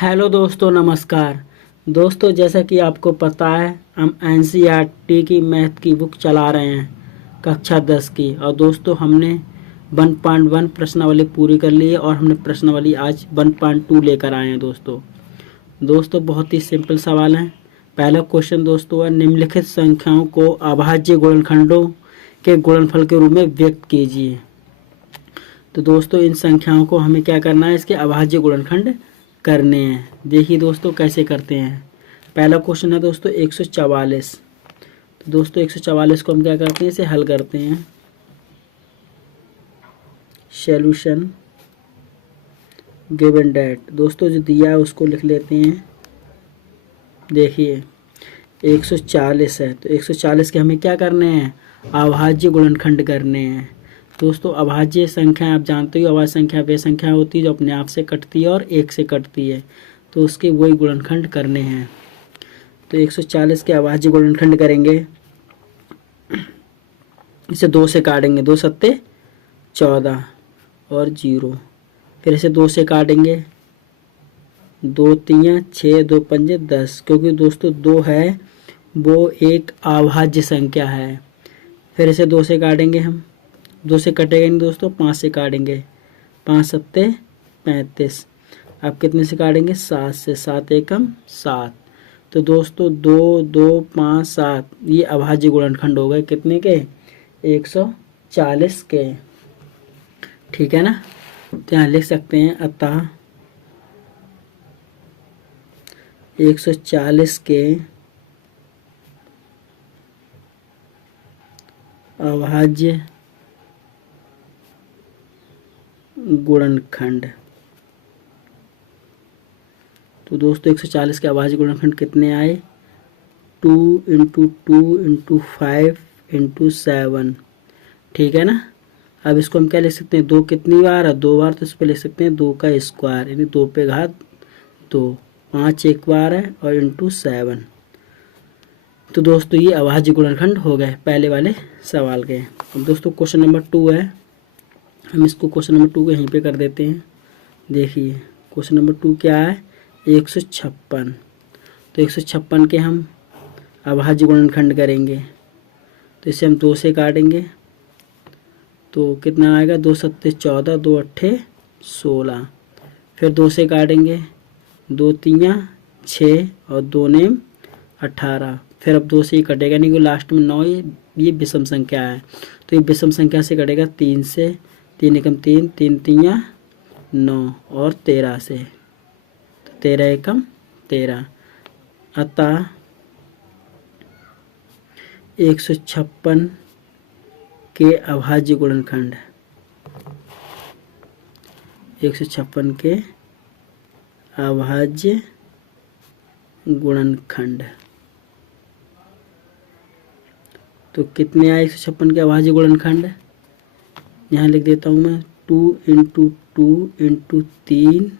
Hello दोस्तों, नमस्कार। दोस्तों, जैसा कि आपको पता है, हम एनसीईआरटी की मैथ की बुक चला रहे हैं, कक्षा 10 की। और दोस्तों, हमने 1.1 प्रश्नावली पूरी कर ली है और हमने प्रश्नावली आज 1.2 लेकर आए हैं। दोस्तों बहुत ही सिंपल सवाल है। पहला क्वेश्चन दोस्तों है, निम्नलिखित संख्याओं को अभाज्य गुणनखंडों के गुणनफल के रूप में व्यक्त कीजिए। तो दोस्तों, इन संख्याओं को हमें क्या करना है, इसके अभाज्य गुणनखंड करने हैं। देखिए दोस्तों कैसे करते हैं। पहला क्वेश्चन है दोस्तों 144। तो दोस्तों 144 को हम क्या करते हैं, इसे हल करते हैं। सॉल्यूशन गिवन डेट, दोस्तों जो दिया है उसको लिख लेते हैं। देखिए 140 है, तो 140 के हमें क्या करने हैं, अभाज्य गुणनखंड करने हैं। दोस्तों अभाज्य संख्या आप जानते हो, अभाज्य संख्या वे संख्या होती है जो अपने आप से कटती है और एक से कटती है, तो उसके वही गुणनखंड करने हैं। तो 140 के अभाज्य गुणनखंड करेंगे, इसे 2 से काटेंगे, 2 सत्ते 14 और 0। फिर इसे 2 से काटेंगे, 2 तियां 6, 2 पंजे 10, क्योंकि दोस्तों 2 है वो एक अभाज्य संख्या है। फिर इसे 2 से काटेंगे हम, 2 से कटेगा नहीं दोस्तों, 5 से काटेंगे, 5 सत्ते 35। अब कितने से काटेंगे, 7 से, 7 एकम 7। तो दोस्तों 2, 2, 5, 7 ये अभाज्य गुणनखंड हो गए कितने के, 140 के। ठीक है ना। तो यहाँ लिख सकते हैं, अतः 140 के अभाज्य गुणनखंड। तो दोस्तों 140 के अभाज्य गुणनखंड कितने आए, 2 × 2 × 5 × 7। ठीक है ना। अब इसको हम क्या लिख सकते हैं, 2 कितनी बार है, 2 बार, तो इस पर लिख सकते हैं 2 का स्क्वायर, यानी 2 पे घात 2, 5 एक बार है और × 7। तो दोस्तों ये अभाज्य गुणनखंड हो गए पहले वाले सवाल के। अब दोस्तों क्वेश्चन नंबर 2 है, हम इसको क्वेश्चन नंबर 2 को यहीं पे कर देते हैं। देखिए क्वेश्चन नंबर 2 क्या है, 156। तो 156 के हम अभाज्य गुणनखंड करेंगे, तो इसे हम 2 से काटेंगे, तो कितना आएगा, 2 सत्ते 14, 2 अट्ठे 16। फिर 2 से काटेंगे, 2 तियां 6 और 2 नेम 18। फिर अब 2 से ही कटेगा नहीं, क्योंकि लास्ट में 9 ये विषम संख्या है, तो ये विषम संख्या से कटेगा 3 से, 3 एकम 3, 3 तियां 9 और 13 से, तो 13 एकम 13। अतः 156 के अभाज्य गुणनखंड, 156 के अभाज्य गुणनखंड, तो कितने आए 156 के अभाज्य गुणनखंड, यहाँ लिख देता हूँ मैं, 2 × 2 × 3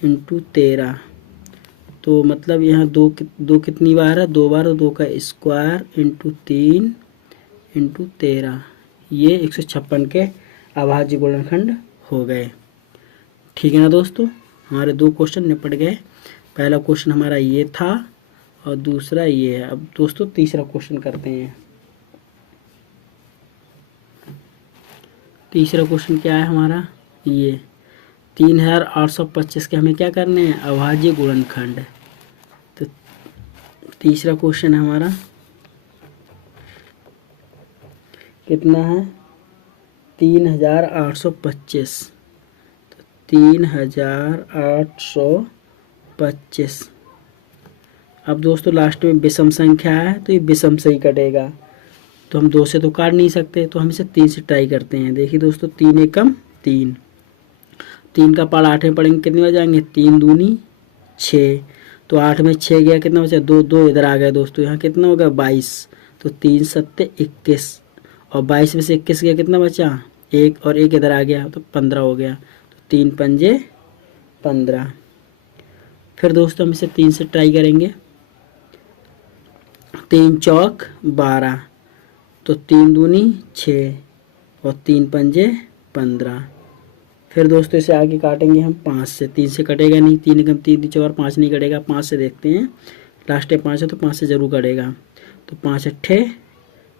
× 13। तो मतलब यहाँ 2 कितनी बार है, 2 बार, 2 का स्क्वायर × 3 × 13। ये 156 के अभाज्य गुणनखंड हो गए। ठीक है ना दोस्तों, हमारे 2 क्वेश्चन निपट गए। पहला क्वेश्चन हमारा ये था और दूसरा ये है। अब दोस्तों तीसरा क्वेश्चन करते हैं। तीसरा क्वेश्चन क्या है हमारा, ये 3825 के हमें क्या करने हैं, अभाज्य गुणनखंड। तो तीसरा क्वेश्चन है हमारा, कितना है, 3825। तो 3825। अब दोस्तों लास्ट में विषम संख्या है, तो ये विषम से ही कटेगा, तो हम 2 से तो काट नहीं सकते, तो हम इसे 3 से ट्राई करते हैं। देखिए दोस्तों 3 एकम 3, 3 का पार्ट 8 में पढ़ेंगे, कितने बच जाएंगे, 3 दूनी 6, तो 8 में 6 गया, कितना बचा, 2, 2 इधर आ गया दोस्तों, यहाँ कितना हो गया 22, तो 3 सत्ते 21 और 22 में से 21 गया, कितना बचा 1 और 1 इधर आ गया, तो 15 हो गया, तो 3 पंजे 15। फिर दोस्तों हम इसे 3 से ट्राई करेंगे, 3 चौक 12, तो 3 दूनी 6 और 3 पंजे 15। फिर दोस्तों इसे आगे काटेंगे हम 5 से, 3 से कटेगा नहीं, 3 एकम 3 3 4 5 नहीं कटेगा, 5 से देखते हैं, लास्ट में 5 है तो 5 से जरूर कटेगा। तो 5 अट्ठे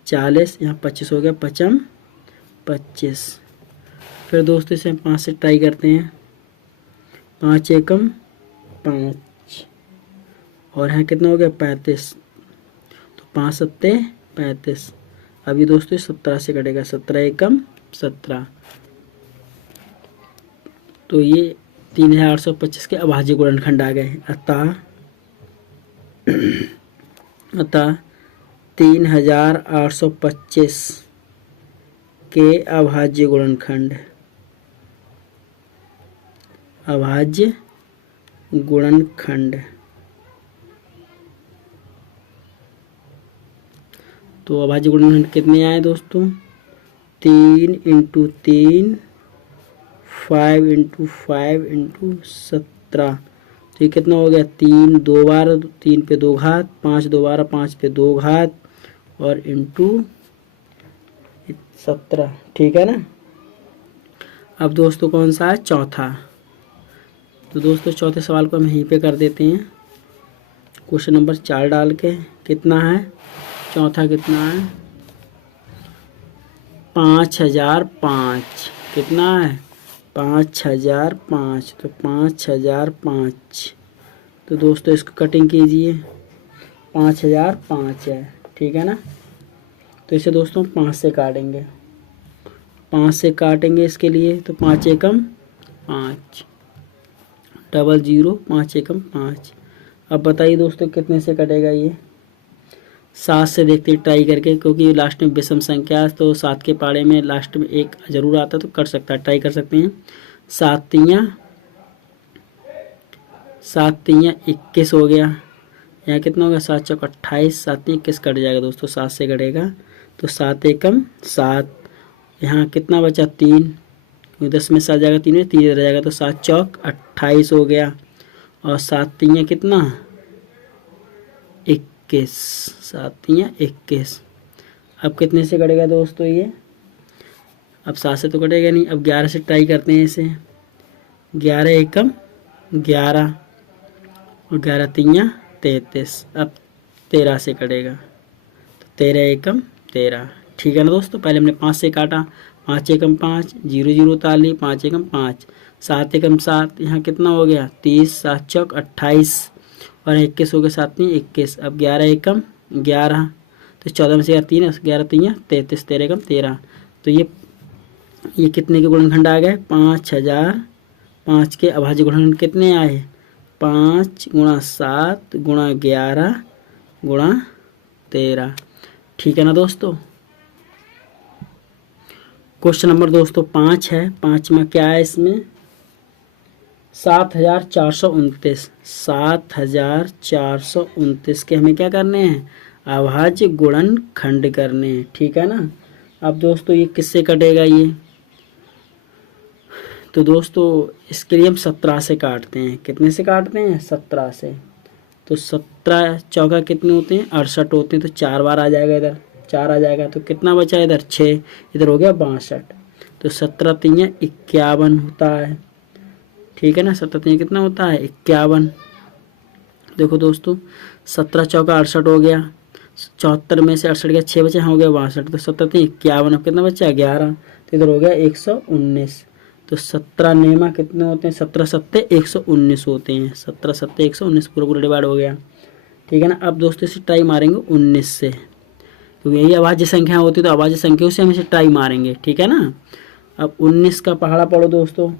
40, यहाँ 25 हो गया, पचम 25। फिर दोस्तों इसे हम 5 से ट्राई करते हैं, 5 एकम 5 और यहाँ कितना हो गया 35, तो 5 सत्ते 35। अभी दोस्तों 17 से कटेगा, 17 एकम 17। तो ये 3825 के अभाज्य गुणनखंड आ गए। अतः 3825 के अभाज्य गुणनखंड, अभाज्य गुणनखंड। तो अभाज्य गुणनखंड कितने आए दोस्तों, 3 × 3, 5 × 5 × 17। तो ये कितना हो गया, 3 2 बार, 3 पे 2 घात, 5 2 बार, 5 पे 2 घात और इंटू 17। ठीक है ना। अब दोस्तों कौन सा है, चौथा। तो दोस्तों चौथे सवाल को हम यहीं पे कर देते हैं, क्वेश्चन नंबर 4 डाल के। कितना है चौथा, कितना है 5005। कितना है 5005, तो 5005। तो दोस्तों इसको कटिंग कीजिए, 5005 है, ठीक है ना। तो इसे दोस्तों 5 से काटेंगे, 5 से काटेंगे इसके लिए, तो 5 एकम 5, 00, 5 एकम 5। अब बताइए दोस्तों कितने से कटेगा ये, 7 से देखते हैं ट्राई करके, क्योंकि लास्ट में विषम संख्या, तो 7 के पाड़े में लास्ट में 1 जरूर आता है, तो कर सकता है, ट्राई कर सकते हैं। 7 तियाँ 21 हो गया, यहाँ कितना होगा 7 चौक 28, 7 तियाँ 21 कट जाएगा दोस्तों, 7 से कटेगा, तो 7 एकम 7। यहाँ कितना बचा 3, 10 में 7 जाएगा, 3 में 3 रह जाएगा, तो 7 चौक 28 हो गया। और 7 तियाँ कितना 21, 7 तियाँ 21। अब कितने से कटेगा दोस्तों ये, अब 7 से तो कटेगा नहीं, अब 11 से ट्राई करते हैं इसे। 11 एकम 11 और 11 तियाँ 33। अब 13 से कटेगा, तो 13 एकम 13। ठीक है ना दोस्तों। पहले हमने 5 से काटा, 5 एकम 5, 0 0 ताली, 5 एकम 5, 7 एकम 7, यहाँ कितना हो गया 30, 7 चौक 28 और 21 हो गया, 7 तियाँ 21। अब 11 एकम 11, तो 14 में से 3, 11 तियाँ 33, 13 एकम 13। तो ये कितने के गुणनखंड आ गए, 5005 के अभाज्य गुणनखंड कितने आए, 5 × 7 × 11 × 13। ठीक है ना दोस्तों। क्वेश्चन नंबर दोस्तों 5 है, 5 में क्या है, इसमें 7429, 7429 के हमें क्या करने हैं, अभाज्य गुणनखंड करने हैं। ठीक है ना। अब दोस्तों ये किससे कटेगा ये, तो दोस्तों इसके लिए हम 17 से काटते हैं। कितने से काटते हैं, 17 से। तो 17 चौका कितने होते हैं, 68 होते हैं, तो 4 बार आ जाएगा, इधर 4 आ जाएगा, तो कितना बचा इधर 6, इधर हो गया 62। तो 17 तियाँ 51 होता है। ठीक है ना, 17 तियाँ कितना होता है 51। देखो दोस्तों 17 चौका 68 हो गया, 74 में से 68 गया, 6 बचे, हो गया 62। तो 17 तियाँ 51, अब कितना बचा 11, तो इधर हो गया 119। तो 17 नेमा कितने होते हैं, 17 सत्ते 119 होते हैं, 17 सत्ते 119 पूरा पूरा डिवाइड हो गया। ठीक है ना। अब दोस्तों इसे ट्राई मारेंगे 19 से, क्योंकि यही अभाज्य संख्या होती है, तो अभाज्य संख्याओं से हम इसे ट्राई मारेंगे। ठीक है ना। अब 19 का पहाड़ा पढ़ो दोस्तों,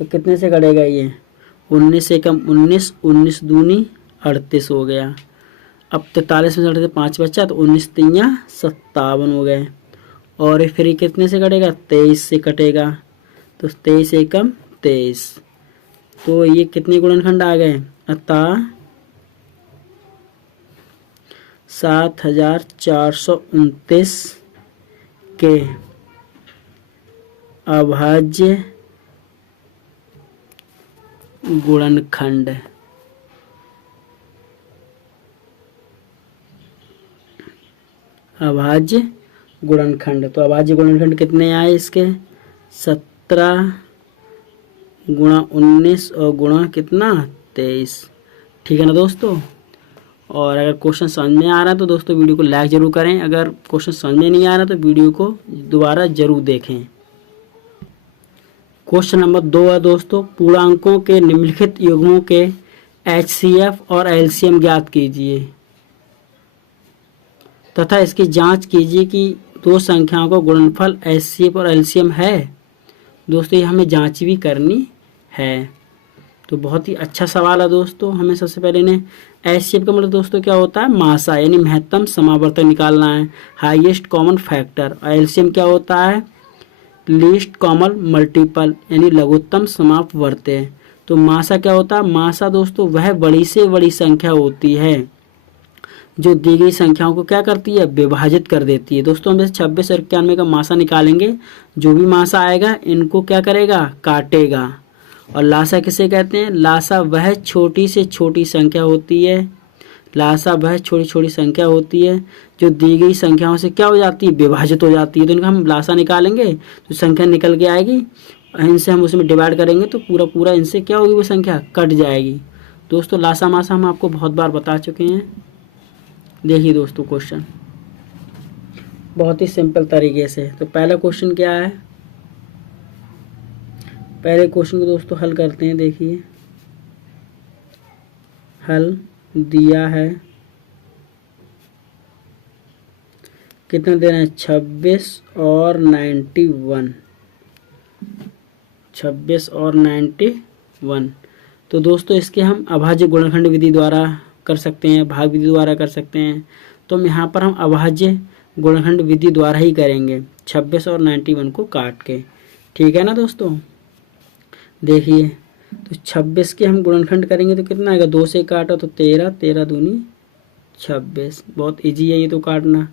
तो कितने से कटेगा ये, 19 एकम 19, 19 दूनी 38 हो गया। अब 43 में से 5 बचा, तो 19 तियाँ 57 हो गए। और फिर ये कितने से कटेगा, 23 से कटेगा, तो 23 एकम 23। तो ये कितने गुणनखंड आ गए, अतः 7429 के अभाज्य गुणनखंड, अभाज्य गुणनखंड। तो अभाज्य गुणनखंड कितने आए इसके, 17 गुणा 19 और गुणा कितना 23। ठीक है ना दोस्तों। और अगर क्वेश्चन समझ में आ रहा है तो दोस्तों वीडियो को लाइक जरूर करें। अगर क्वेश्चन समझ में नहीं आ रहा तो वीडियो को दोबारा जरूर देखें। क्वेश्चन नंबर 2 है दोस्तों, पूर्णांकों के निम्नलिखित युग्मों के HCF और LCM ज्ञात कीजिए तथा इसकी जांच कीजिए कि दो संख्याओं का गुणनफल HCF और LCM है। दोस्तों ये हमें जांच भी करनी है। तो बहुत ही अच्छा सवाल है दोस्तों। हमें सबसे पहले ने HCF का मतलब दोस्तों क्या होता है, मासा यानी महत्तम समावर्तक निकालना है, हाईएस्ट कॉमन फैक्टर। और LCM क्या होता है, लीस्ट कॉमन मल्टीपल यानी लघुत्तम समापवर्त्य। तो मासा क्या होता है, मासा दोस्तों वह बड़ी से बड़ी संख्या होती है जो दी गई संख्याओं को क्या करती है, विभाजित कर देती है। दोस्तों हम जैसे 26 और 91 का मासा निकालेंगे, जो भी मासा आएगा इनको क्या करेगा, काटेगा। और लासा किसे कहते हैं, लासा वह छोटी से छोटी संख्या होती है, लासा वह छोटी छोटी संख्या होती है जो दी गई संख्याओं से क्या हो जाती है, विभाजित हो जाती है। तो इनका हम लासा निकालेंगे तो संख्या निकल के आएगी, इनसे हम उसमें डिवाइड करेंगे तो पूरा पूरा इनसे क्या होगी, वो संख्या कट जाएगी। दोस्तों लासा मासा हम आपको बहुत बार बता चुके हैं। देखिए दोस्तों क्वेश्चन बहुत ही सिंपल तरीके से। तो पहला क्वेश्चन क्या है, पहले क्वेश्चन को दोस्तों हल करते हैं। देखिए हल दिया है, कितना देना है, 26 और 91, 26 और 91। तो दोस्तों इसके हम अभाज्य गुणनखंड विधि द्वारा कर सकते हैं, भाग विधि द्वारा कर सकते हैं। तो हम यहाँ पर हम अभाज्य गुणनखंड विधि द्वारा ही करेंगे, 26 और 91 को काट के। ठीक है ना दोस्तों। देखिए तो 26 के हम गुणनखंड करेंगे तो कितना आएगा, 2 से काटा तो 13, 13 दूनी 26, बहुत इजी है ये तो काटना।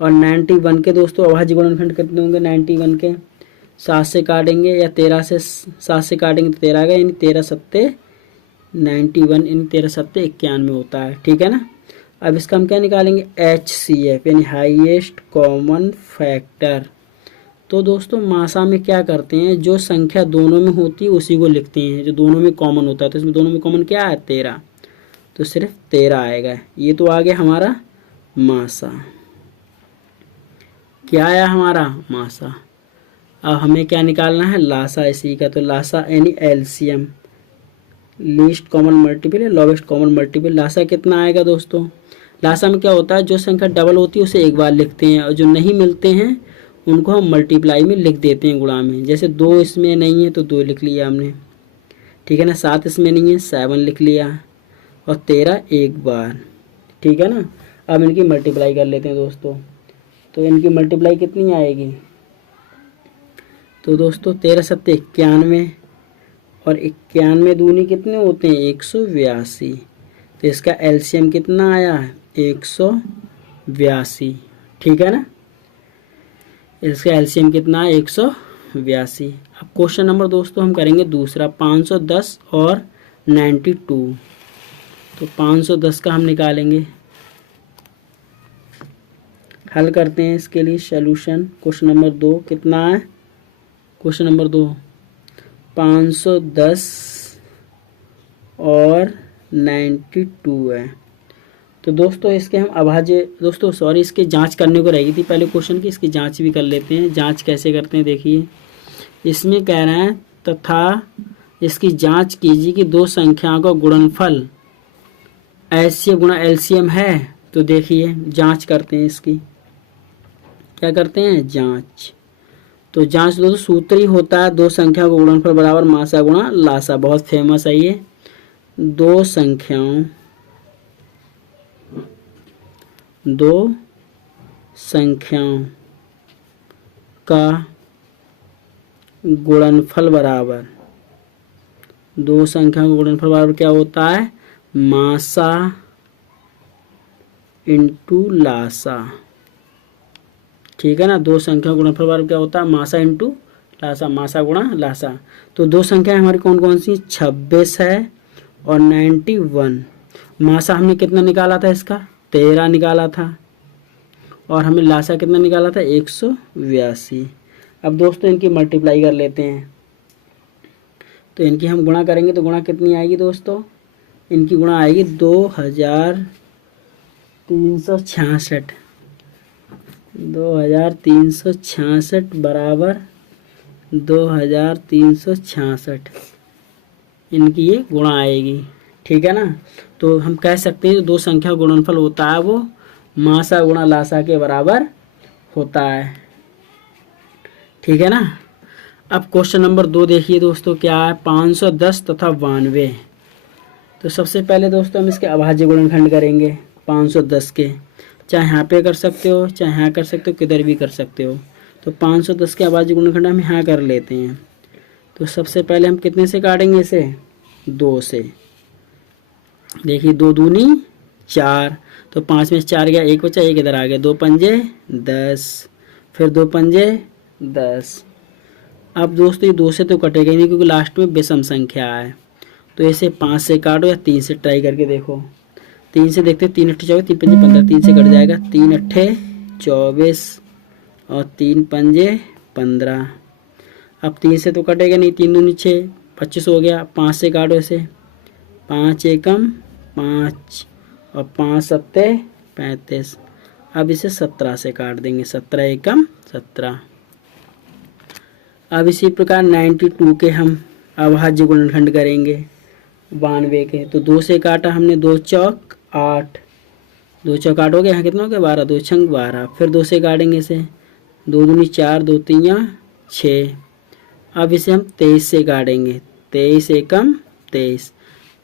और 91 के दोस्तों अभाज्य गुणनखंड कितने होंगे, 91 के 7 से काटेंगे या 13 से 7 से काटेंगे तो 13 आएगा, यानी 13 सत्ते 91, यानी 13 सत्ते 91 होता है। ठीक है ना। अब इसका हम क्या निकालेंगे, HCF यानी हाईएस्ट कॉमन फैक्टर। तो दोस्तों मासा में क्या करते हैं, जो संख्या दोनों में होती है उसी को लिखते हैं, जो दोनों में कॉमन होता है। तो इसमें दोनों में कॉमन क्या है, 13, तो सिर्फ 13 आएगा। ये तो आ गया हमारा मासा। क्या आया हमारा मासा। अब हमें क्या निकालना है, लासा इसी का। तो लासा यानी LCM, लीस्ट कॉमन मल्टीपल या लोवेस्ट कॉमन मल्टीपल। लासा कितना आएगा दोस्तों, लासा में क्या होता है, जो संख्या डबल होती है उसे एक बार लिखते हैं और जो नहीं मिलते हैं उनको हम मल्टीप्लाई में लिख देते हैं, गुणा में। जैसे 2 इसमें नहीं है तो 2 लिख लिया हमने। ठीक है ना। 7 इसमें नहीं है, 7 लिख लिया। और 13 एक बार। ठीक है ना। अब इनकी मल्टीप्लाई कर लेते हैं दोस्तों। तो इनकी मल्टीप्लाई कितनी आएगी, तो दोस्तों 13 सत्ते 91 और 91 दूनी कितने होते हैं, 182। तो इसका LCM कितना आया है, 182। ठीक है ना। इसका LCM कितना है, 182। अब क्वेश्चन नंबर दोस्तों हम करेंगे दूसरा, 510 और 92। तो 510 का हम निकालेंगे, हल करते हैं इसके लिए सॉल्यूशन। क्वेश्चन नंबर 2 कितना है, क्वेश्चन नंबर 2 510 और 92 है। तो दोस्तों इसके हम अभाज्य, दोस्तों सॉरी इसकी जांच करने को रहेगी थी पहले क्वेश्चन की, इसकी जांच भी कर लेते हैं। जांच कैसे करते हैं, देखिए इसमें कह रहे हैं तथा इसकी जांच कीजिए कि दो संख्याओं का गुणनफल HCF गुणा LCM है। तो देखिए जांच करते हैं इसकी, क्या करते हैं, जांच। तो जांच दोस्तों सूत्र ही होता है, दो संख्याओं का गुणनफल बराबर मासा गुणा लासा, बहुत फेमस है ये। दो संख्याओं का गुणनफल बराबर, दो संख्याओं का गुणनफल बराबर क्या होता है, मासा इंटू लासा। ठीक है ना। दो संख्याओं का गुणनफल बराबर क्या होता है, मासा इंटू लासा, मासा गुणा लासा। तो दो संख्याएं हमारी कौन कौन सी, 26 है और 91। मासा हमने कितना निकाला था, इसका 13 निकाला था और हमें लासा कितना निकाला था, 182। अब दोस्तों इनकी मल्टीप्लाई कर लेते हैं। तो इनकी हम गुणा करेंगे तो गुणा कितनी आएगी दोस्तों, इनकी गुणा आएगी 2366। 2366 बराबर 2366, इनकी ये गुणा आएगी। ठीक है ना। तो हम कह सकते हैं जो दो संख्या गुणनफल होता है वो मासा गुणा लासा के बराबर होता है। ठीक है ना। अब क्वेश्चन नंबर 2 देखिए दोस्तों, क्या है 510 तथा 92। तो सबसे पहले दोस्तों हम इसके अभाज्य गुणनखंड करेंगे 510 के, चाहे यहाँ पे कर सकते हो चाहे यहाँ कर सकते हो, किधर भी कर सकते हो। तो 510 के अभाज्य गुणनखंड हम यहाँ कर लेते हैं। तो सबसे पहले हम कितने से काटेंगे इसे, 2 से। देखिए 2 दूनी 4, तो 5 में 4 गया, 1 बचा, 1 इधर आ गया, 2 पंजे 10, फिर 2 पंजे 10। अब दोस्तों ये 2 से तो कटेगा ही नहीं क्योंकि लास्ट में विषम संख्या है। तो इसे 5 से काटो या 3 से ट्राई करके देखो। 3 से देखते हैं, 3 अट्ठे 24, 3 पंजे 15, 3 से कट जाएगा, 3 अट्ठे 24 और 3 पंजे 15। अब 3 से तो कटेगा नहीं, 3 दूनी 6, 25 हो गया। 5 से काटो इसे, 5 एकम 5 और 5 सत्ते 35। अब इसे 17 से काट देंगे, 17 एकम 17। अब इसी प्रकार 92 के हम अभाज्य गुणनखंड करेंगे 92 के। तो 2 से काटा हमने, 2 चौक 8, 2 चौक 8 हो गया, यहाँ कितना हो गया 12, 2 छंग 12। फिर 2 से काटेंगे इसे, 2 दूनी 4, 2 तीया 6। अब इसे हम 23 से काटेंगे, 23 एकम 23।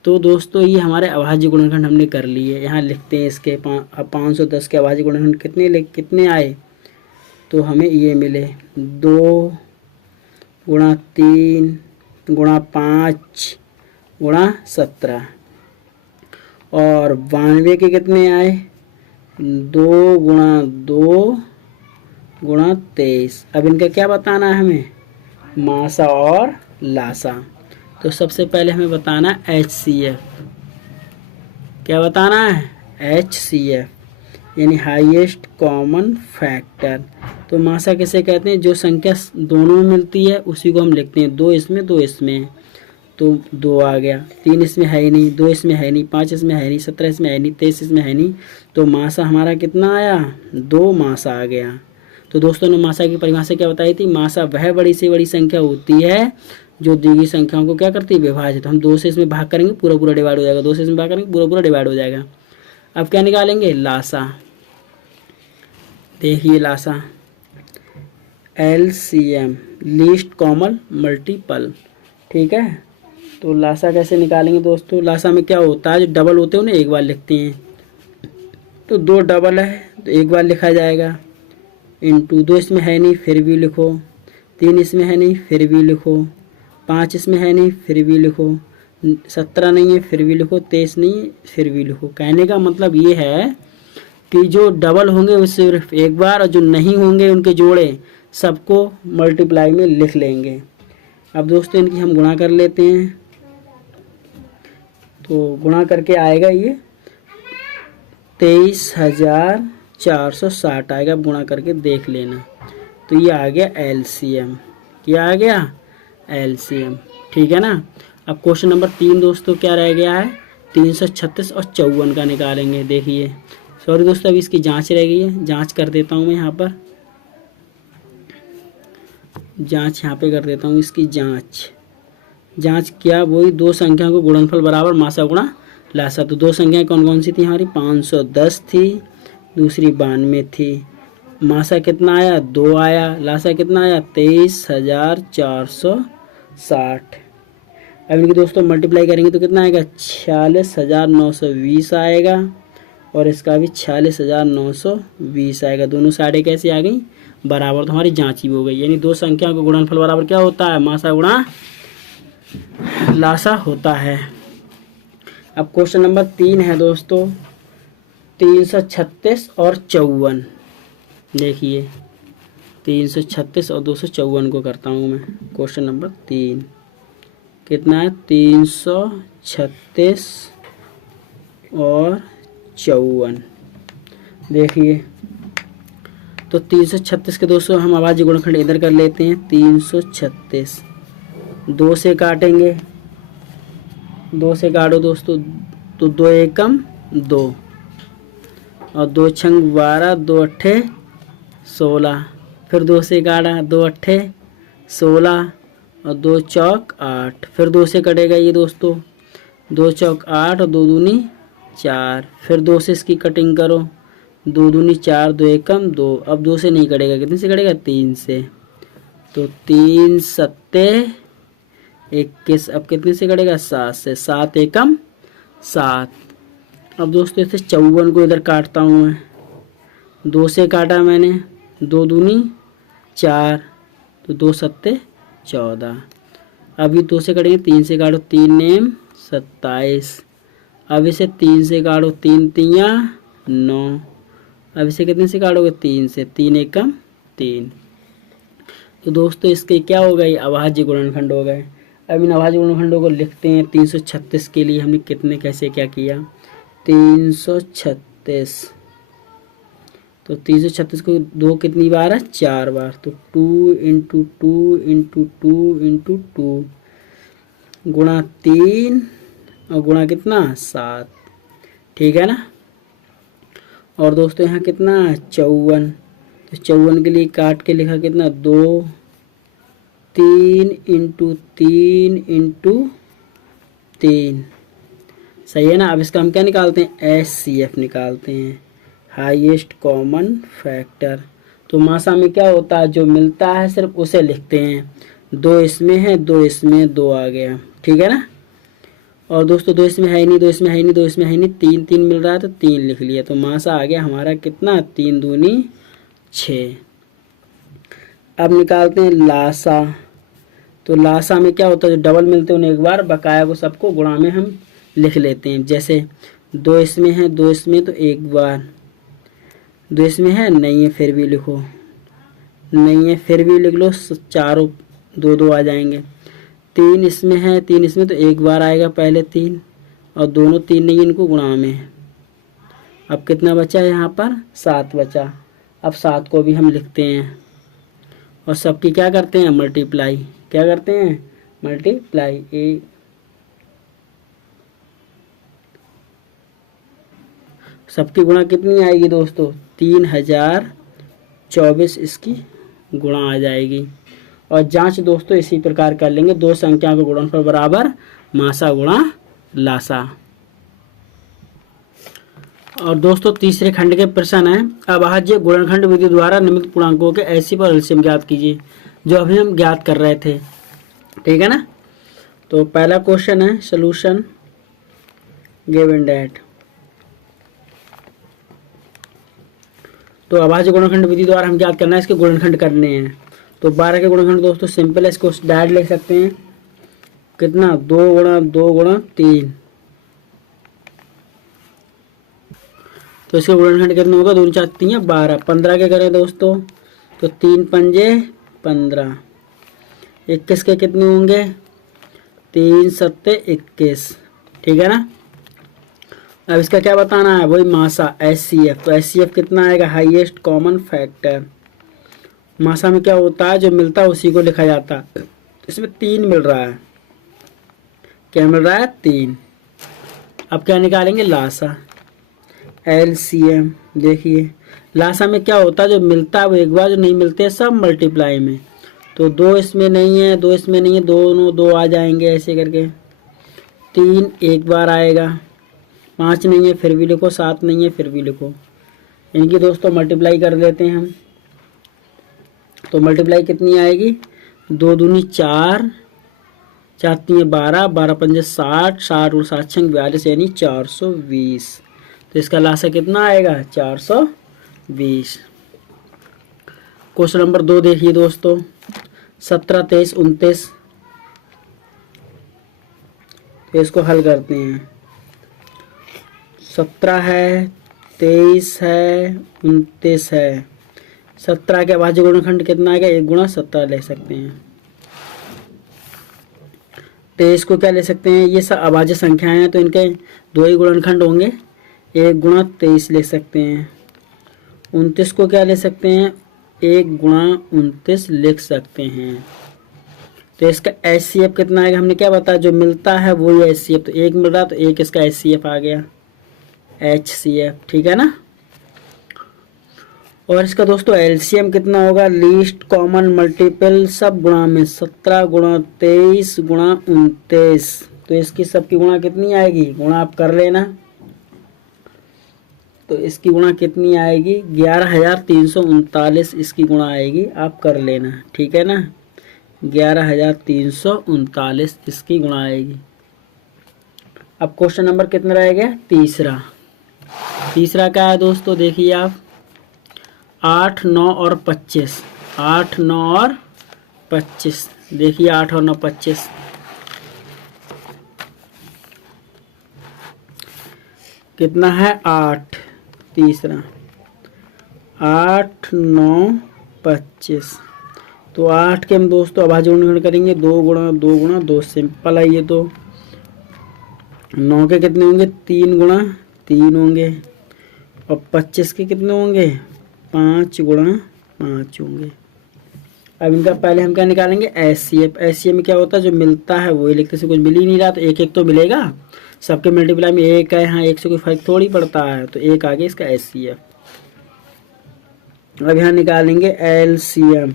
तो दोस्तों ये हमारे अभाज्य गुणनखंड हमने कर लिए। यहाँ लिखते हैं इसके अब 510 के अभाज्य गुणनखंड कितने आए, तो हमें ये मिले 2 गुणा 3 गुणा 5 गुणा 17। और 92 के कितने आए, 2 गुणा 2 गुणा 23। अब इनका क्या बताना है हमें, मासा और लासा। तो सबसे पहले हमें बताना HCF। क्या बताना है, HCF यानी हाईएस्ट कॉमन फैक्टर। तो मासा किसे कहते हैं, जो संख्या दोनों में मिलती है उसी को हम लिखते हैं, 2 इसमें 2 इसमें। तो 2 आ गया, 3 इसमें है ही नहीं, 2 इसमें है नहीं, 5 इसमें है नहीं, 17 इसमें है नहीं, 23 इसमें है नहीं। तो मासा हमारा कितना आया, 2 मासा आ गया। तो दोस्तों ने मासा की परिभाषा क्या बताई थी, मासा वह बड़ी से बड़ी संख्या होती है जो दी गई संख्याओं को क्या करती है, विभाजित। हम 2 से इसमें भाग करेंगे पूरा पूरा डिवाइड हो जाएगा, 2 से इसमें भाग करेंगे पूरा पूरा डिवाइड हो जाएगा। अब क्या निकालेंगे, लासा। देखिए लासा LCM लीस्ट कॉमन मल्टीपल। ठीक है। तो लासा कैसे निकालेंगे दोस्तों, लासा में क्या होता है, जो डबल होते हैं उन्हें एक बार लिखते हैं। तो 2 डबल है तो एक बार लिखा जाएगा, इंटू 2 इसमें है नहीं फिर भी लिखो, 3 इसमें है नहीं फिर भी लिखो, 5 इसमें है नहीं फिर भी लिखो, 17 नहीं है फिर भी लिखो, 23 नहीं है फिर भी लिखो। कहने का मतलब ये है कि जो डबल होंगे वो सिर्फ एक बार, और जो नहीं होंगे उनके जोड़े सबको मल्टीप्लाई में लिख लेंगे। अब दोस्तों इनकी हम गुणा कर लेते हैं। तो गुणा करके आएगा ये 23,460 आएगा। अब गुणा करके देख लेना। तो ये आ गया LCM। क्या आ गया, LCM। ठीक है ना। अब क्वेश्चन नंबर 3 दोस्तों क्या रह गया है, 336 और 54 का निकालेंगे। देखिए सॉरी दोस्तों अभी इसकी जांच रह गई है, जांच कर देता हूँ मैं यहाँ पर, जांच यहाँ पे कर देता हूँ इसकी जांच क्या, वही 2 संख्या को गुणनफल बराबर मासा गुणा लासा। तो 2 संख्याएं कौन कौन सी थी हमारी, 510 थी, दूसरी 92 थी। मासा कितना आया, 2 आया। लासा कितना आया, 23,460। अब इनकी दोस्तों मल्टीप्लाई करेंगे तो कितना आएगा, 46,920 आएगा, और इसका भी 46,920 आएगा। दोनों साइडें कैसी आ गई, बराबर। तो हमारी जांच ही हो गई। यानी 2 संख्या का गुणनफल बराबर क्या होता है, मासा गुणा लासा होता है। अब क्वेश्चन नंबर 3 है दोस्तों 336 और 54। देखिए 336 और 254 को करता हूँ मैं। क्वेश्चन नंबर 3 कितना है, 336 और 54। देखिए तो 336 के दोस्तों हम अभाज्य गुणनखंड इधर कर लेते हैं, 336 2 से काटेंगे, 2 से काटो दोस्तों, तो 2 एकम 2 और 2 छंग 12, 2 अट्ठे 16, फिर 2 से काटा, 2 अट्ठे 16 और 2 चौक 8, फिर 2 से कटेगा ये दोस्तों, 2 चौक 8 और 2 दूनी 4, फिर 2 से इसकी कटिंग करो, 2 दूनी 4, 2 एकम 2, अब 2 से नहीं कटेगा, कितने से कटेगा, 3 से, तो 3 सत्ते 21, अब कितने से कटेगा, 7 से, 7 एकम 7। अब दोस्तों इसे 54 को इधर काटता हूँ मैं, 2 से काटा मैंने, 2 दूनी 4, तो 2 सत्ते 14, अभी 2 से कटेंगे, 3 से काटो, 3 नेम 27, अब इसे 3 से काटो, 3 तियाँ 9, अब इसे कितने से काटोगे, 3 से, 3 एकम 3। तो दोस्तों इसके क्या हो गए, अभाज्य गुणनखंड हो गए। अब इन अभाज्य गुणनखंडों को लिखते हैं। 336 के लिए हमने कितने कैसे क्या किया, 336, तो 336 को 2 कितनी बार है, 4 बार, तो 2 इंटू 2 इंटू 2 इंटू 2 गुणा 3 और गुणा कितना 7, ठीक है ना। और दोस्तों यहाँ कितना 54, तो 54 के लिए काट के लिखा कितना 2, 3 इंटू 3 इंटू 3, सही है ना। अब इसका हम क्या निकालते हैं, HCF निकालते हैं, हाईएस्ट कॉमन फैक्टर। तो मासा में क्या होता है, जो मिलता है सिर्फ उसे लिखते हैं, 2 इसमें है, 2 इसमें, 2 आ गया, ठीक है ना। और दोस्तों 2 इसमें है ही नहीं, 2 इसमें है ही नहीं, 2 इसमें है ही नहीं, 3 3 मिल रहा है तो 3 लिख लिया, तो मासा आ गया हमारा कितना, 3 दूनी 6। अब निकालते हैं लासा। तो लासा में क्या होता है, जो डबल मिलते हैं उन्हें एक बार, बकाया को सबको गुणा में हम लिख लेते हैं। जैसे 2 इसमें है, 2 इसमें तो एक बार, 2 इसमें है, नहीं है फिर भी लिखो, नहीं है फिर भी लिख लो, चारों 2 2 आ जाएंगे। 3 इसमें है, 3 इसमें तो एक बार आएगा पहले 3, और दोनों 3 नहीं, इनको गुणा में। अब कितना बचा है यहाँ पर, 7 बचा। अब 7 को भी हम लिखते हैं और सबकी क्या करते हैं, मल्टीप्लाई, क्या करते हैं, मल्टीप्लाई। सबकी गुणा कितनी आएगी दोस्तों, 3024 इसकी गुणा आ जाएगी। और जांच दोस्तों इसी प्रकार कर लेंगे, 2 संख्याओं के गुणनफल बराबर मासा गुणा लासा। और दोस्तों तीसरे खंड के प्रश्न है, अभाज्य गुणनखंड विधि द्वारा निम्नलिखित पूर्णांकों के HCF और LCM ज्ञात कीजिए, जो अभी हम ज्ञात कर रहे थे, ठीक है ना। तो पहला क्वेश्चन है, सोल्यूशन गिवन दैट। तो अभाज्य गुणनखंड विधि द्वारा हम ज्ञात करना है, इसके गुणनखंड करने हैं। तो 12 के गुणनखंड दोस्तों सिंपल है, इसको डायरेक्ट लिख सकते हैं, कितना 2 गुणा 2 गुणा 3, तो इसका गुणनखंड कितना होगा, 2 4 3 12, 15 के करें दोस्तों, तो 3 पंजे 15, 21 के कितने होंगे, 3 सत्ते 21, ठीक है ना। अब इसका क्या बताना है, वही मासा HCF। तो HCF कितना आएगा, हाईएस्ट कॉमन फैक्टर। मासा में क्या होता है, जो मिलता है उसी को लिखा जाता है। इसमें 3 मिल रहा है, क्या मिल रहा है, 3। अब क्या निकालेंगे, लासा, LCM। देखिए लासा में क्या होता है, जो मिलता है वो एक बार, जो नहीं मिलते हैं सब मल्टीप्लाई में। तो 2 इसमें नहीं है, 2 इसमें नहीं है, दोनों 2 आ जाएंगे ऐसे करके। 3 एक बार आएगा, 5 नहीं है फिर भी लिखो, 7 नहीं है फिर भी लिखो। इनकी दोस्तों मल्टीप्लाई कर लेते हैं हम। तो मल्टीप्लाई कितनी आएगी, 2 दूनी 4, 4 3 12, 12 पंजे 60, 60 और 7 6 42, यानी 420। तो इसका लासा कितना आएगा, 420। क्वेश्चन नंबर 2 देखिए दोस्तों, 17 23 29, तो इसको हल करते हैं। 17 है, 23 है, 29 है। 17 के अभाज्य गुणनखंड कितना आएगा, 1 गुणा 17 ले सकते हैं। 23 को क्या ले सकते हैं, ये सब अभाज्य संख्याएं हैं तो इनके 2 ही गुणनखंड होंगे, 1 गुणा 23 ले सकते हैं। 29 को क्या ले सकते हैं, 1 गुणा 29 लिख सकते हैं, तो इसका HCF कितना आएगा, हमने क्या बताया, जो मिलता है वही HCF। तो 1 मिल रहा तो 1 इसका HCF आ गया, HCF, ठीक है ना। और इसका दोस्तों LCM कितना होगा, लीस्ट कॉमन मल्टीपल सब गुणा में 17 गुणा 23 गुणा 29। तो इसकी सबकी गुणा कितनी आएगी, गुणा आप कर लेना। तो इसकी गुणा कितनी आएगी, 11,339 इसकी गुणा आएगी, आप कर लेना, ठीक है ना। 11,339 इसकी गुणा आएगी। अब क्वेश्चन नंबर कितना रह गया, तीसरा। तीसरा क्या है दोस्तों, देखिए आप, 8, 9 और 25। 8, 9 और 25, देखिए 8 और 9 25। कितना है, 8। तीसरा 8, 9, 25। तो 8 के हम दोस्तों अभाज्य गुणनखंड करेंगे, 2 गुणा 2 गुणा 2, सिंपल है ये। तो 9 के कितने होंगे, 3 गुणा 3 होंगे। और 25 के कितने होंगे, 5 गुणा 5 होंगे। अब इनका पहले हम क्या निकालेंगे, HCF। HCF में क्या होता है, जो मिलता है वही लिखते, से कुछ मिल ही नहीं रहा तो एक एक तो मिलेगा, सबके मल्टीप्लाई में 1 है, यहाँ 1 से कोई फर्क थोड़ी पड़ता है। तो 1 आ गया इसका HCF। अब यहाँ निकालेंगे LCM।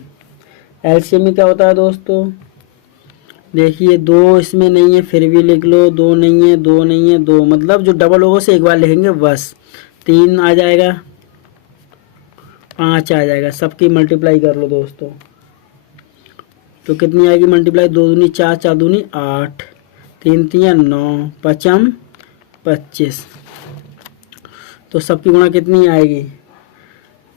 LCM में क्या होता है दोस्तों, देखिए 2 इसमें नहीं है फिर भी लिख लो, 2 नहीं है, 2 नहीं है, 2, मतलब जो डबल होगा से एक बार लिखेंगे बस। 3 आ जाएगा, 5 आ जाएगा, सबकी मल्टीप्लाई कर लो दोस्तों। तो कितनी आएगी मल्टीप्लाई, 2 दूनी 4, 4 दूनी 8, 3 3 9, 5 25। तो सबकी गुणा कितनी आएगी,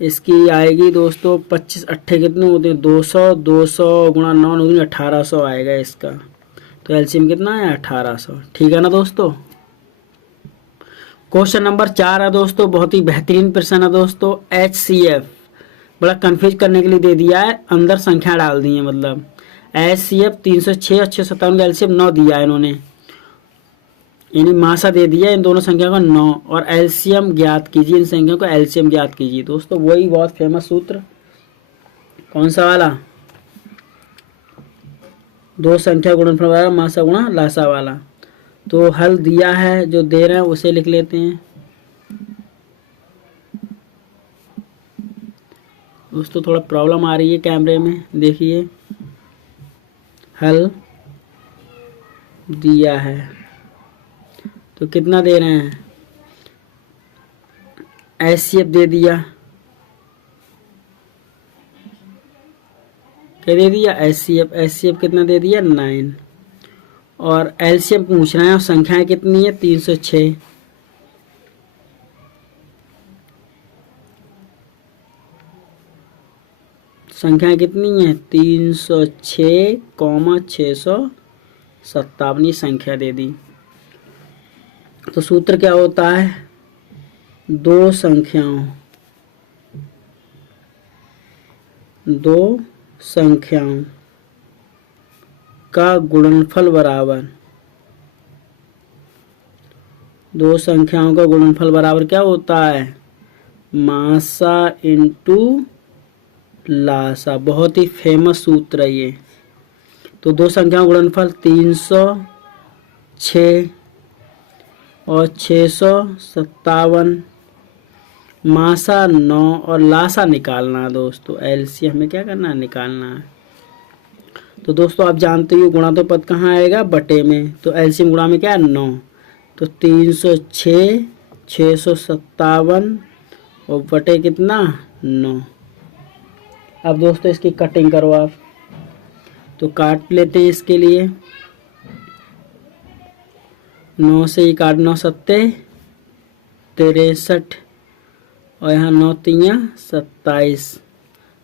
इसकी आएगी दोस्तों 25 अट्ठे कितने होते हैं, 200। 200 गुणा 9 9 1800 आएगा इसका। तो LCM कितना है, 1800, ठीक है ना दोस्तों। क्वेश्चन नंबर 4 है दोस्तों, बहुत ही बेहतरीन प्रश्न है दोस्तों। HCF बड़ा कंफ्यूज करने के लिए दे दिया है, अंदर संख्या डाल दी है, मतलब HCF 306 और 657 का LCM 9 दिया है इन्होंने, यानी मासा दे दिया इन दोनों संख्या को 9। और LCM ज्ञात कीजिए, इन संख्याओं का LCM ज्ञात कीजिए। दोस्तों वही बहुत फेमस सूत्र, कौन सा वाला, दो संख्या गुणनफल वाला, मासा गुणा लासा वाला। तो हल दिया है, जो दे रहे हैं उसे लिख लेते हैं दोस्तों। थोड़ा प्रॉब्लम आ रही है कैमरे में, देखिए हल दिया है। तो कितना दे रहे हैं, HCF दे दिया, क्या दे दिया, HCF कितना दे दिया, 9। और LCM पूछ रहे हैं, और संख्याएं कितनी है, 306। संख्याएं कितनी है, 306, 657 संख्या दे दी। तो सूत्र क्या होता है, दो संख्याओं का गुणनफल बराबर, दो संख्याओं का गुणनफल बराबर क्या होता है, मासा इंटू लासा। बहुत ही फेमस सूत्र है ये। तो दो संख्याओं का गुणनफल 306 और 657, मासा 9 और लासा निकालना है दोस्तों। LCM हमें क्या करना है, निकालना है। तो दोस्तों आप जानते हो गुणा तो पद कहाँ आएगा, बटे में। तो LCM गुणा में क्या है, 9। तो 306, 657 और बटे कितना, 9। अब दोस्तों इसकी कटिंग करो आप। तो काट लेते हैं इसके लिए, 9 से ही काट, 9 सत्ते 63 और यहाँ 9 तिया 27।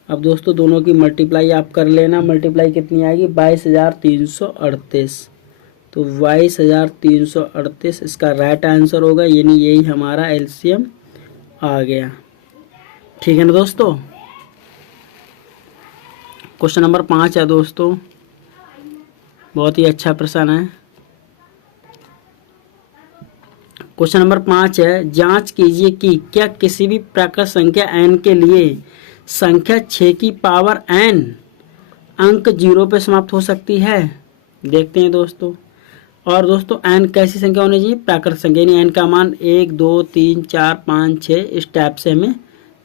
अब दोस्तों दोनों की मल्टीप्लाई आप कर लेना। मल्टीप्लाई कितनी आएगी, 22,338। तो 22,338 इसका राइट आंसर होगा, यानी यही हमारा LCM आ गया। ठीक है ना दोस्तों। क्वेश्चन नंबर 5 है दोस्तों, बहुत ही अच्छा प्रश्न है। क्वेश्चन नंबर 5 है, जांच कीजिए कि क्या किसी भी प्राकृत संख्या n के लिए संख्या 6 की पावर n अंक 0 पे समाप्त हो सकती है? देखते हैं दोस्तों। और दोस्तों n कैसी संख्या होनी चाहिए? प्राकृत संख्या, यानी n का मान 1 2 3 4 5 6 इस टाइप से हमें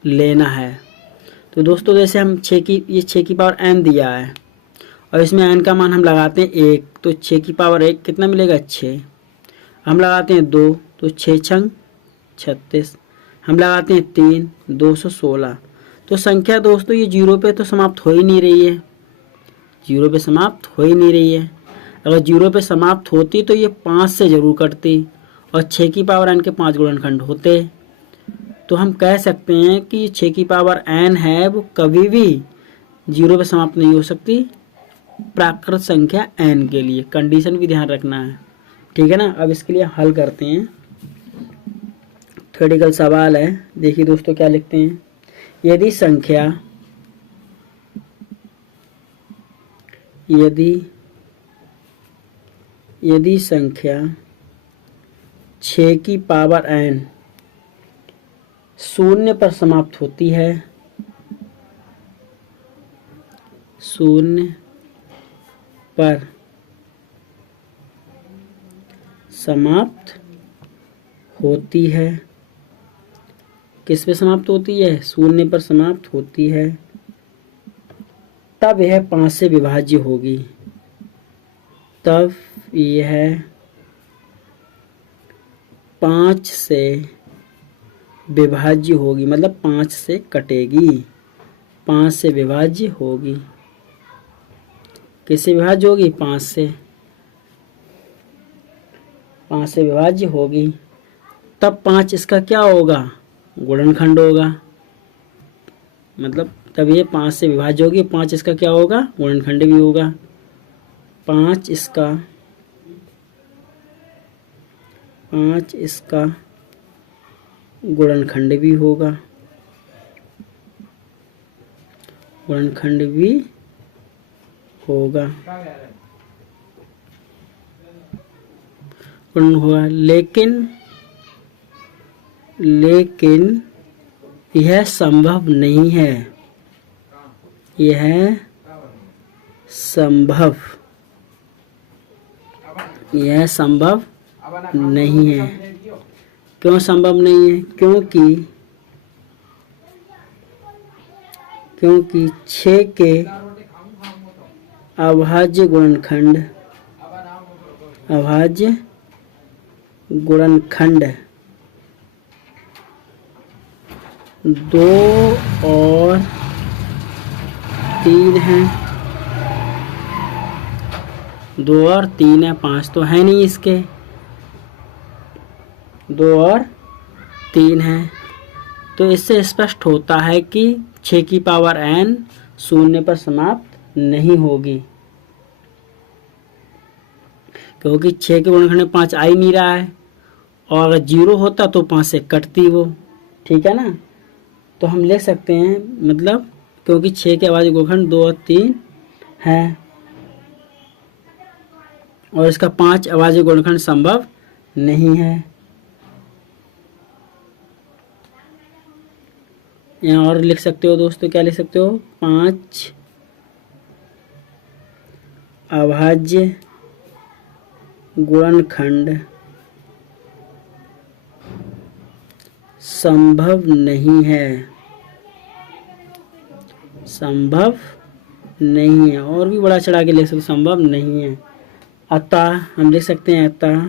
लेना है। तो दोस्तों जैसे हम 6 की पावर n दिया है और इसमें n का मान हम लगाते हैं 1, तो 6 की पावर 1 कितना मिलेगा? 6। हम लगाते हैं 2, तो 6 छंग 36। हम लगाते हैं 3, 216। तो संख्या दोस्तों ये 0 पे तो समाप्त हो ही नहीं रही है, 0 पे समाप्त हो ही नहीं रही है। अगर 0 पे समाप्त होती तो ये 5 से ज़रूर कटती और 6 की पावर n के 5 गुणनखंड होते। तो हम कह सकते हैं कि 6 की पावर n है वो कभी भी 0 पे समाप्त नहीं हो सकती प्राकृत संख्या n के लिए। कंडीशन भी ध्यान रखना है, ठीक है ना। अब इसके लिए हल करते हैं। थ्योरेटिकल सवाल है, देखिए दोस्तों क्या लिखते हैं। यदि संख्या 6 की पावर n 0 पर समाप्त होती है, 0 पर समाप्त होती है, किस पे समाप्त होती है? 0 पर समाप्त होती है, तब यह 5 से विभाज्य होगी। तब यह 5 से विभाज्य होगी, मतलब 5 से कटेगी, 5 से विभाज्य होगी। किससे विभाज्य होगी? 5 से। 5 से विभाज्य होगी, तब 5 इसका क्या होगा? गुणनखंड होगा। मतलब तब ये 5 से विभाज्य होगी, 5 इसका क्या होगा? गुणनखंड भी होगा। 5 इसका गुणनखंड भी होगा, गुणनखंड भी होगा, लेकिन यह संभव नहीं है, यह संभव नहीं है। क्यों संभव नहीं है? क्योंकि 6 के अभाज्य गुणनखंड 2 और 3 हैं, 2 और 3 है, 5 तो है नहीं इसके, 2 और 3 है। तो इससे स्पष्ट होता है कि 6 की पावर n 0 पर समाप्त नहीं होगी, क्योंकि 6 के गुणनखंड में 5 आ ही नहीं रहा है, और अगर 0 होता तो 5 से कटती वो, ठीक है ना। तो हम लिख सकते हैं, मतलब क्योंकि 6 के अभाज्य गुणनखंड 2 और 3 है और इसका 5 अभाज्य गुणनखंड संभव नहीं है। यहाँ और लिख सकते हो दोस्तों, क्या लिख सकते हो? 5 अभाज्य गुणनखंड संभव नहीं है, संभव नहीं है। और भी बड़ा चढ़ा के लिख सकते, संभव नहीं है। अतः हम लिख सकते हैं, अतः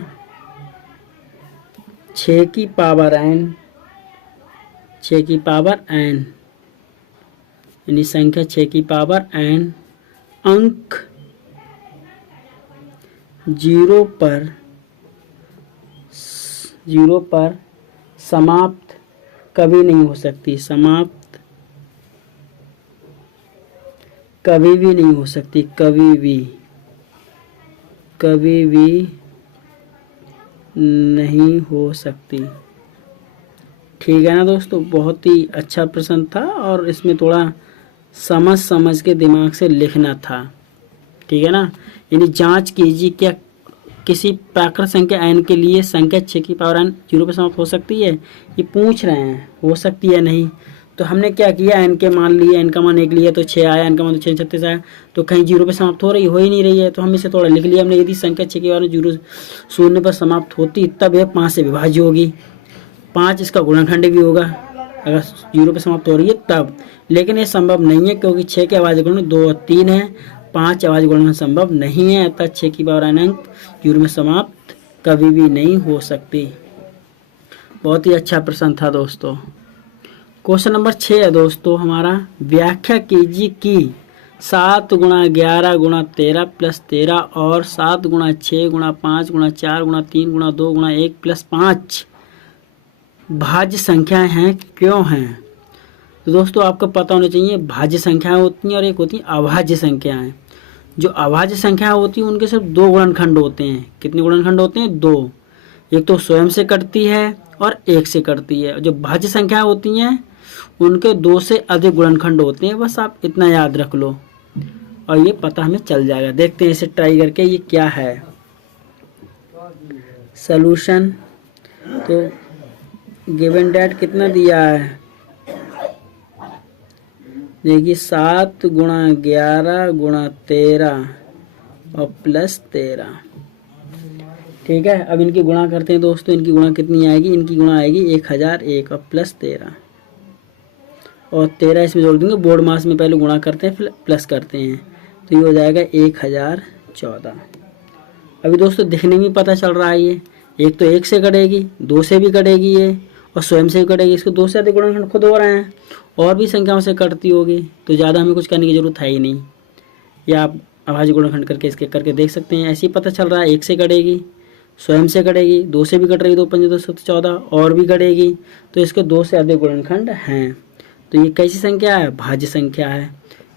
6 की पावर n, 6 की पावर n यानी संख्या 6 की पावर n अंक 0 पर समाप्त कभी नहीं हो सकती, समाप्त कभी भी नहीं हो सकती, कभी भी नहीं हो सकती। ठीक है ना दोस्तों, बहुत ही अच्छा प्रश्न था और इसमें थोड़ा समझ के दिमाग से लिखना था, ठीक है ना। यानी जांच कीजिए क्या किसी प्राकृत संख्या n के लिए संख्या 6 की पावर n 0 पे समाप्त हो सकती है, ये पूछ रहे हैं, हो सकती है नहीं। तो हमने क्या किया, एन के मान लिए, एन का मान 1 लिया तो 6 आया, एन का मान तो 6 36 आया, तो कहीं 0 पे समाप्त हो ही नहीं रही है, तो हम इसे थोड़ा लिख लिया हमने। यदि संख्या 6 के बाद में 0 पर समाप्त होती तब यह 5 से विभाज्य होगी। 5 इसका गुणनखंड भी होगा अगर 0 पे समाप्त हो रही है तब, लेकिन ये संभव नहीं है क्योंकि 6 के अभाज्य गुणन 2 और 3 है, 5 अभाज्य गुणन संभव नहीं है, अतः 6 की पावर n अंक 0 में समाप्त कभी भी नहीं हो सकती। बहुत ही अच्छा प्रश्न था दोस्तों। क्वेश्चन नंबर 6 है दोस्तों हमारा, व्याख्या कीजिए कि 7 गुणा 11 गुणा 13 प्लस 13 और 7 गुणा 6 गुणा 5 गुणा 4 गुणा 3 गुणा 2 गुणा 1 प्लस 5 भाज्य संख्याएं हैं, क्यों हैं। तो दोस्तों आपको पता होना चाहिए, भाज्य संख्याएं होती हैं और एक होती है अभाज्य संख्याएं। जो अभाज्य संख्याएं होती हैं उनके सिर्फ 2 गुणनखंड होते हैं। कितने गुणनखंड होते हैं? 2। एक तो स्वयं से कटती है और 1 से कटती है। जो भाज्य संख्याएं होती हैं उनके 2 से अधिक गुणनखंड होते हैं, बस आप इतना याद रख लो और ये पता हमें चल जाएगा। देखते हैं इसे ट्राई करके ये क्या है सॉल्यूशन। तो गिवन डेट कितना दिया है, देखिए 7 गुणा 11 गुणा 13 और प्लस 13। ठीक है, अब इनकी गुणा करते हैं दोस्तों। इनकी गुणा कितनी आएगी, इनकी गुणा आएगी 1001 और प्लस 13 और 13 इसमें जोड़ देंगे। बोर्ड मास में पहले गुणा करते हैं फिर प्लस करते हैं, तो ये हो जाएगा 1014। अभी दोस्तों दिखने में पता चल रहा है ये, एक तो 1 से कटेगी, 2 से भी कटेगी ये और स्वयं से भी कटेगी। इसको 2 से अधिक गुणनखंड खुद हो रहे हैं और भी संख्याओं से कटती होगी, तो ज़्यादा हमें कुछ करने की जरूरत है ही नहीं। या आप अभाज्य गुणनखंड करके इसके करके देख सकते हैं। ऐसे ही पता चल रहा है 1 से कटेगी, स्वयं से कटेगी, 2 से भी कट रही, 2 पंजे 2 14 और भी कटेगी, तो इसके 2 से अधिक गुणनखंड हैं। तो ये कैसी संख्या है, भाज्य संख्या है।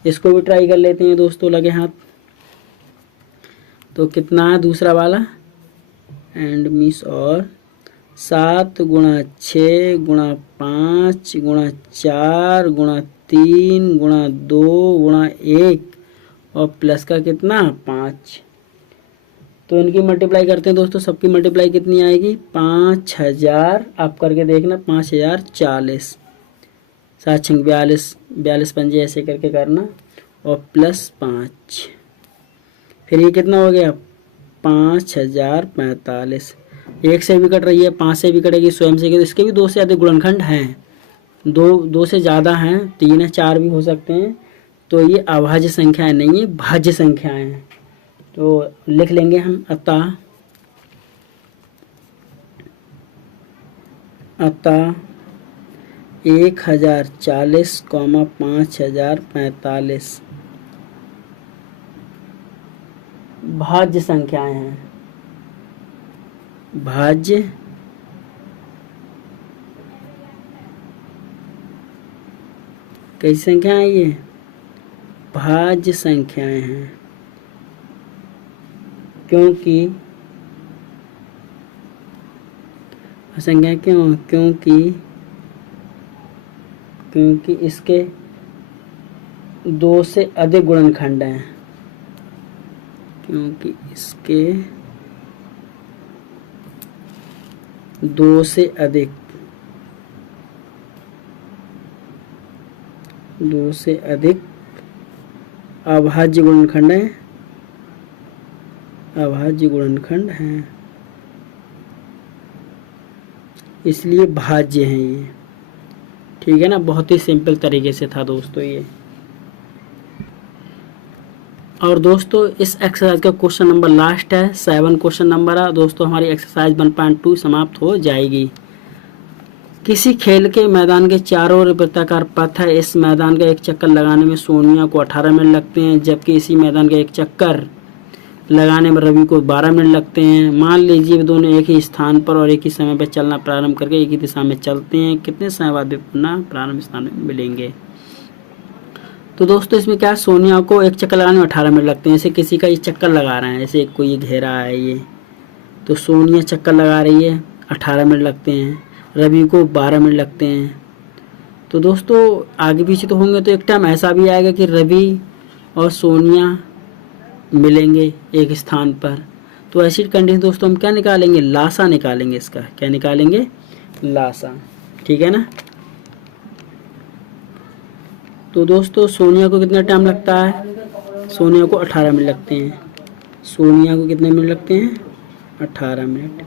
इसको भी ट्राई कर लेते हैं दोस्तों, लगे हाथ। तो कितना है दूसरा वाला, एंड मिस और 7 गुणा 6 गुणा 5 गुणा 4 गुणा 3 गुणा 2 गुणा 1 और प्लस का कितना 5। तो इनकी मल्टीप्लाई करते हैं दोस्तों। सबकी मल्टीप्लाई कितनी आएगी, 5000। आप करके देखना, 5040। 7 6 42, 42 पंजे ऐसे करके करना और प्लस 5। फिर ये कितना हो गया, 5045। 1 से भी कट रही है, 5 से भी कटेगी, स्वयं से, इसके भी 2 से अधिक गुणनखंड हैं। 2 से ज़्यादा हैं, 3 है, 4 भी हो सकते हैं। तो ये अभाज्य संख्याएं नहीं है, भाज्य संख्याएं हैं। तो लिख लेंगे हम, अतः 1040, 5045 भाज्य संख्याएं हैं। भाज्य कैसी संख्याएं हैं ये, भाज्य संख्याएं हैं। क्योंकि संख्या क्यों, क्योंकि इसके 2 से अधिक गुणनखंड हैं। क्योंकि इसके 2 से अधिक अभाज्य गुणनखंड हैं, अभाज्य गुणनखंड हैं, इसलिए भाज्य हैं ये। ठीक है ना, बहुत ही सिंपल तरीके से था दोस्तों ये। और दोस्तों इस एक्सरसाइज का क्वेश्चन नंबर लास्ट है, 7 क्वेश्चन नंबर है दोस्तों। हमारी एक्सरसाइज 1.2 समाप्त हो जाएगी। किसी खेल के मैदान के चारों ओर वृत्ताकार पथ है। इस मैदान का एक चक्कर लगाने में सोनिया को 18 मिनट लगते हैं, जबकि इसी मैदान का एक चक्कर लगाने में रवि को 12 मिनट लगते हैं। मान लीजिए वे दोनों एक ही स्थान पर और एक ही समय पर चलना प्रारंभ करके एक ही दिशा में चलते हैं। कितने समय बाद वे पुनः प्रारंभ स्थान में मिलेंगे। तो दोस्तों इसमें क्या है, सोनिया को एक चक्कर लगाने में 18 मिनट लगते हैं। जैसे किसी का ये चक्कर लगा रहे हैं, जैसे कोई ये घेरा है ये, तो सोनिया चक्कर लगा रही है, 18 मिनट लगते हैं। रवि को 12 मिनट लगते हैं। तो दोस्तों आगे पीछे तो होंगे, तो एक टाइम ऐसा भी आएगा कि रवि और सोनिया मिलेंगे एक स्थान पर। तो ऐसी कंडीशन दोस्तों हम क्या निकालेंगे, लासा निकालेंगे। इसका क्या निकालेंगे, लासा। ठीक है ना। तो दोस्तों सोनिया को कितना टाइम लगता है? सोनिया को 18 मिनट लगते हैं। सोनिया को कितने मिनट लगते हैं? 18 मिनट।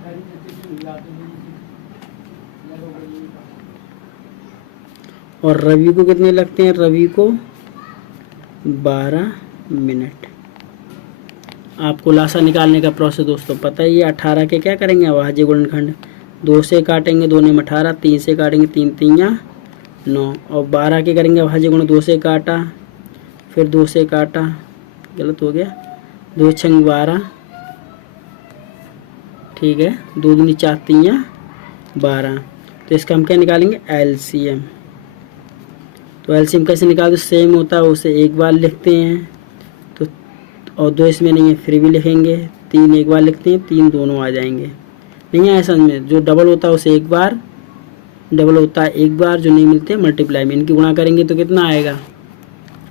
और रवि को कितने लगते हैं? रवि को 12 मिनट। आपको लासा निकालने का प्रोसेस दोस्तों पता ही है। 18 के क्या करेंगे? अभाज्य गुणनखंड 2 से काटेंगे, 2 में 18, 3 से काटेंगे, 3 3 या 9, और 12 के करेंगे अभाज्य गुण, 2 से काटा, फिर 2 से काटा, गलत हो गया, 2 छंग 12, ठीक है, 2 दूनी 4 3 या 12। तो इसका हम क्या निकालेंगे? एलसीएम। तो एलसीएम कैसे निकालते? सेम होता है, उसे एक बार लिखते हैं तो, और 2 इसमें नहीं है फिर भी लिखेंगे, 3 एक बार लिखते हैं, 3 दोनों आ जाएंगे। नहीं है ऐसा में, जो डबल होता है उसे एक बार, डबल होता है एक बार, जो नहीं मिलते मल्टीप्लाई में। इनकी गुणा करेंगे तो कितना आएगा?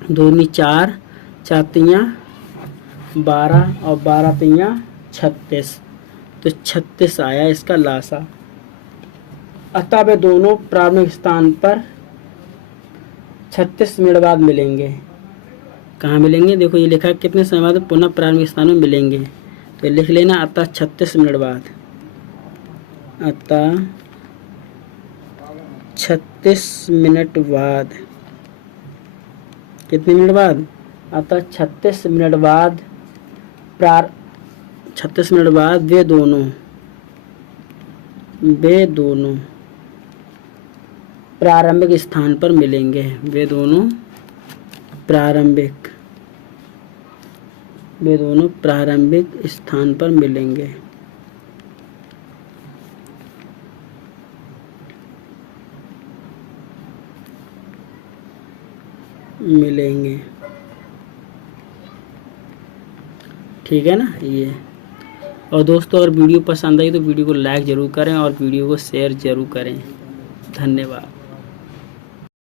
2 दूनी 4, 4 तियाँ 12 और 12 तियाँ 36। तो 36 आया इसका लासा। अतः वे दोनों प्रारंभिक स्थान पर 36 मिनट बाद मिलेंगे। कहाँ मिलेंगे? देखो ये लिखा है कितने समय बाद पुनः प्रारंभिक स्थान में मिलेंगे, तो लिख लेना अतः 36 मिनट बाद। अतः 36 मिनट बाद, कितने मिनट बाद? अतः 36 मिनट बाद 36 मिनट बाद वे दोनों प्रारंभिक स्थान पर मिलेंगे। वे दोनों प्रारंभिक स्थान पर मिलेंगे। ठीक है ना ये। और दोस्तों अगर वीडियो पसंद आई तो वीडियो को लाइक ज़रूर करें और वीडियो को शेयर ज़रूर करें। धन्यवाद।